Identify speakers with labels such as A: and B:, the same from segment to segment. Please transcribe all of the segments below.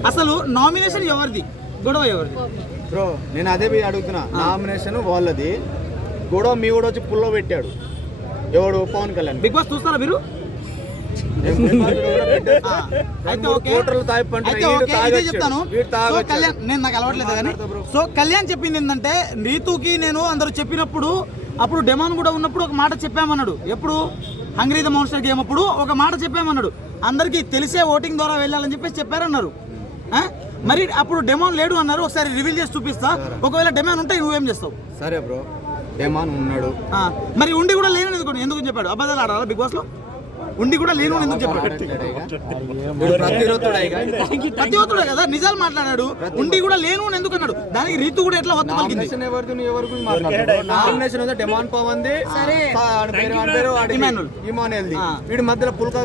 A: అసలు నామినేషన్ ఎవరిది, గొడవ ఎవరిది?
B: బ్రో నేను అదే అడుగుతున్నా, నామినేషన్ వాళ్ళది, గొడవ మీ కూడా వచ్చి పుల్లో పెట్టాడు ఎవడు, పవన్ కళ్యాణ్.
A: బిగ్ బాస్ చూస్తారా మీరు? చెప్తాను. కళ్యాణ్ నేను నాకు అలవాట్లేదు కానీ, సో కళ్యాణ్ చెప్పింది ఏంటంటే, రీతుకి నేను అందరూ చెప్పినప్పుడు అప్పుడు డెమాన్ కూడా ఉన్నప్పుడు ఒక మాట చెప్పామన్నాడు. ఎప్పుడు హంగ్రీ ద మాన్స్టర్ గేమ్ అప్పుడు ఒక మాట చెప్పామన్నాడు, అందరికీ తెలిసే ఓటింగ్ ద్వారా వెళ్ళాలని చెప్పేసి చెప్పారన్నారు. మరి అప్పుడు డెమాన్ లేడు అన్నారు. ఒకసారి రివీల్ చేసి చూపిస్తా, ఒకవేళ డెమాన్ ఉంటే నువ్వేం చేస్తావు?
B: సరే బ్రో, డెమాన్ ఉన్నాడు,
A: మరి ఉండి కూడా లేని ఎందుకు చెప్పాడు? అబద్ధాలు ఆడాలా బిగ్ బాస్ లో? ఉండి కూడా లేను ఎందుకు చెప్పాడు? ప్రతివత్తుడే కదా, నిజాలు మాట్లాడాడు. ఉండి కూడా లేను ఎందుకు అన్నాడు? దానికి రీతు కూడా ఎట్లా వత్తు పలికింది?
B: డెమాన్ పవన్ వీడి మధ్యలో పుల్కా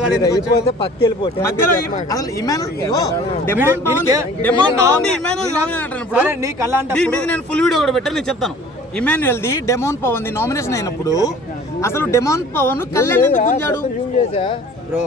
A: నేను ఫుల్ వీడియో కూడా పెట్టాను, నేను చెప్తాను. Emmanuel the demon Pavan the nomination అయినప్పుడు అసలు డెమాన్ పవన్ కళ్యాణ్ ఎందుకు గుంజాడు?
B: బ్రో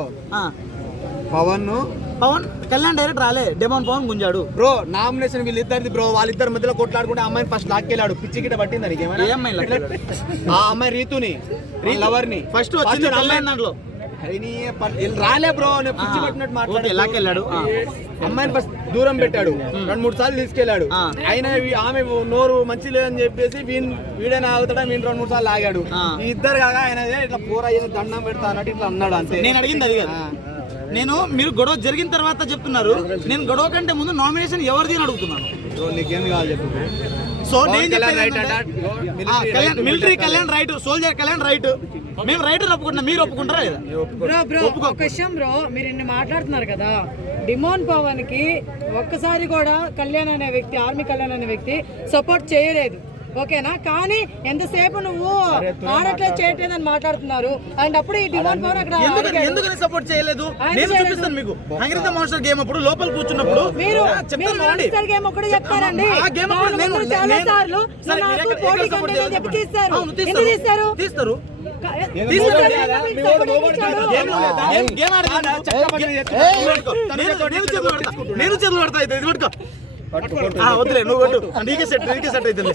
A: పవన్ కళ్యాణ్ డైరెక్ట్ రాలే, డెమాన్ పవన్ గుంజాడు.
B: బ్రో నామినేషన్ వీళ్ళిద్దరిది బ్రో, వాళ్ళిద్దరి మధ్యలో కొట్లాడుకుంటే అమ్మాయిని ఫస్ట్ లాక్కెళ్ళాడు. పిచ్చి గిట్ట పట్టింది దానికి. ఆ అమ్మాయి రీతుని లవర్ ని ఫస్ట్ వచ్చింది కళ్యాణ్ దాంట్లో రాలే బ్రో, నేను పిచ్చి పట్టినట్టు
A: మాట్లాడాడు.
B: అమ్మాయిని ఫస్ట్ దూరం పెట్టాడు, 2-3 సార్లు తీసుకెళ్లాడు. ఆయన ఆమె నోరు మంచి లేదని చెప్పేసి వీడైనా ఆగుతాడా, వీడు 2-3 సార్లు ఆగాడు. ఈ ఇద్దరు కాగా ఆయన ఇట్లా పోరా దండం పెడతా అన్నట్టు ఇట్లా అన్నాడు అంతే.
A: నేను అడిగింది అది కాదు, నేను మీరు గొడవ జరిగిన తర్వాత చెప్తున్నారు, నేను గొడవ కంటే ముందు నామినేషన్ ఎవరిది అని అడుగుతున్నాను.
B: నీకేం కావాలి చెప్పు.
A: So military Kalyan right, soldier Kalyan right, మేము రైటర్ ఒప్పుకుంటున్నాం, మీరు ఒప్పుకుంటారా?
C: ఒక విషయం బ్రో, మీరు ఇన్ని మాట్లాడుతున్నారు కదా, డిమాన్ పవన్ కి ఒక్కసారి కూడా కళ్యాణ్ అనే వ్యక్తి, ఆర్మీ కళ్యాణ్ అనే వ్యక్తి సపోర్ట్ చేయలేదు, ఓకేనా? కానీ ఎంతసేపు నువ్వు ఆడట్లేదు చేయట్లేదు అని మాట్లాడుతున్నారు. అండ్ అప్పుడు ఈ డిమాండ్ పవన్ అక్కడ
A: ఎందుకని సపోర్ట్ చేయలేదు? నేను చూపిస్తాను మీకు. హంగ్రీ ద మాన్స్టర్ గేమ్ అప్పుడు లోపల కూర్చున్నప్పుడు
C: మీరు మాన్స్టర్ గేమ్ ఒకటి చెప్తారండి, చాలా సార్లు నాకు పోటీ కంటెంట్ చెప్పి తీస్తారు. ఎందుకు తీస్తారు?
A: తీస్తారు. నేను చేతులు పడతా, ఇది పట్టుకో. వద్దులే, నువ్వు కొట్టు, నీకే సెట్ అవుతుంది.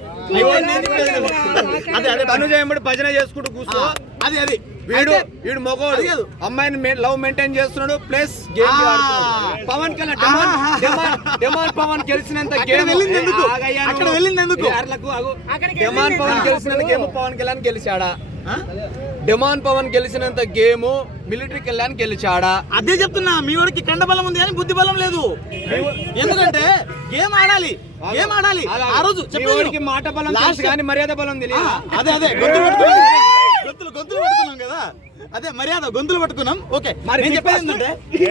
B: భజన చేసుకుంటూ కూర్చో.
A: అది
B: వీడు మగవాడు, అమ్మాయిని లవ్ మెయింటైన్ చేస్తున్నాడు, ప్లస్ పవన్ కళ్యాణ్ డెమాన్ పవన్ గెలిచినంత గేమ్
A: వెళ్ళింది ఎందుకు? అక్కడ వెళ్ళింది ఎందుకు?
B: డెమాన్ పవన్ గెలిచినంత గేమ్ పవన్ కళ్యాణ్ గెలిచాడా? డెమాన్ పవన్ గెలిచినంత గేమ్ మిలిటరీ కళ్యాణ్ గెలిచాడా?
A: అదే చెప్తున్నా, మీ వాడికి కండ బలం ఉంది కానీ బుద్ధి బలం లేదు. ఎందుకంటే గేమ్ ఆడాలి. ఆ రోజు
B: చెప్పేవాడికి మాట బలం కానీ మర్యాద బలం తెలియదు.
A: అదే గొంతులు పట్టుకున్నాం కదా, అదే మర్యాద గొంతులు పట్టుకున్నాం. ఓకే, మరి నేను చెప్పేది ఏంటంటే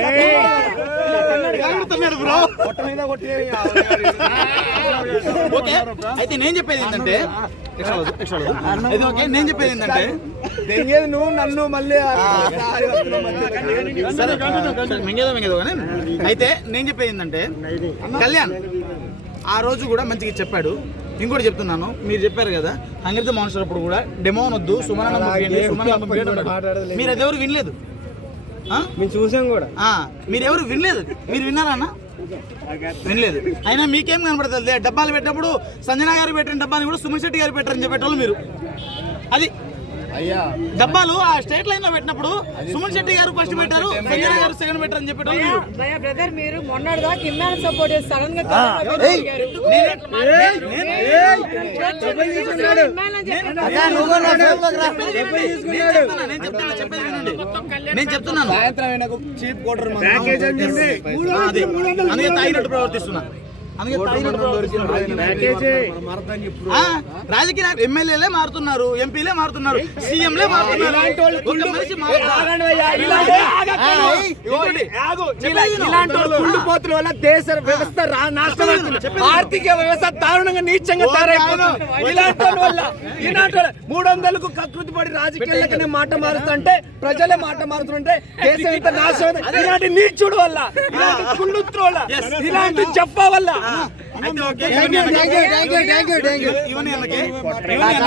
A: ఓకే, అయితే నేను చెప్పేది ఏంటంటే నేను చెప్పేది ఏంటంటే
B: నువ్వు నన్ను మళ్ళీ
A: మింగేదో కానీ, అయితే నేను చెప్పేది ఏంటంటే కళ్యాణ్ ఆ రోజు కూడా మంచిగా చెప్పాడు. ఇంకోటి చెప్తున్నాను, మీరు చెప్పారు కదా హంగ్రీ ద మాన్స్టర్ అప్పుడు కూడా డెమోన్ వద్దు, సుమన్ మీరు అదెవరు వినలేదు.
B: చూసాం కూడా,
A: మీరెవరు వినలేదు. మీరు విన్నారా అన్న? వినలేదు. అయినా మీకేం కనపడుతుంది? డబ్బాలు పెట్టినప్పుడు సంజన గారు పెట్టిన డబ్బాని కూడా సుమన్ శెట్టి గారు పెట్టారని చెప్పేటోళ్ళు మీరు. అది డబ్బాలు ఆ స్టేట్ లైన్ లో పెట్టినప్పుడు సుమన్ శెట్టి గారు ఫస్ట్ పెట్టారు, సంజన గారు సెకండ్ పెట్టారని చెప్పేటోళ్ళు.
C: బ్రదర్ మీరు మొన్నటిదాకా ఇమ్మాన్ సపోర్ట్ చేసి సడన్ గా
A: నేను చెప్తున్నాను, అందుకే తాగినట్టు ప్రవర్తిస్తున్నా. రాజకీయ ఎమ్మెల్యేలే మారుతున్నారు, ఎంపీలే మారుతున్నారు, సీఎంలే మారుతున్నారు.
B: పోతుల వల్ల దేశ వ్యవస్థ నాశనం, ఆర్థిక వ్యవస్థ దారుణంగా నీచంగా తయారైపోతుంది. ఇలాంటి వల్ల 300కు కకృతి పడి రాజకీయాలకనే మాట మారుతుంటే, ప్రజలే మాట మారుతుంటే దేశం ఇంత నాశనం. ఇలాంటి నీచుడు వల్ల, ఇలాంటి కుళ్ళుత్రు వల్ల, ఇలాంటి చెప్ప వల్ల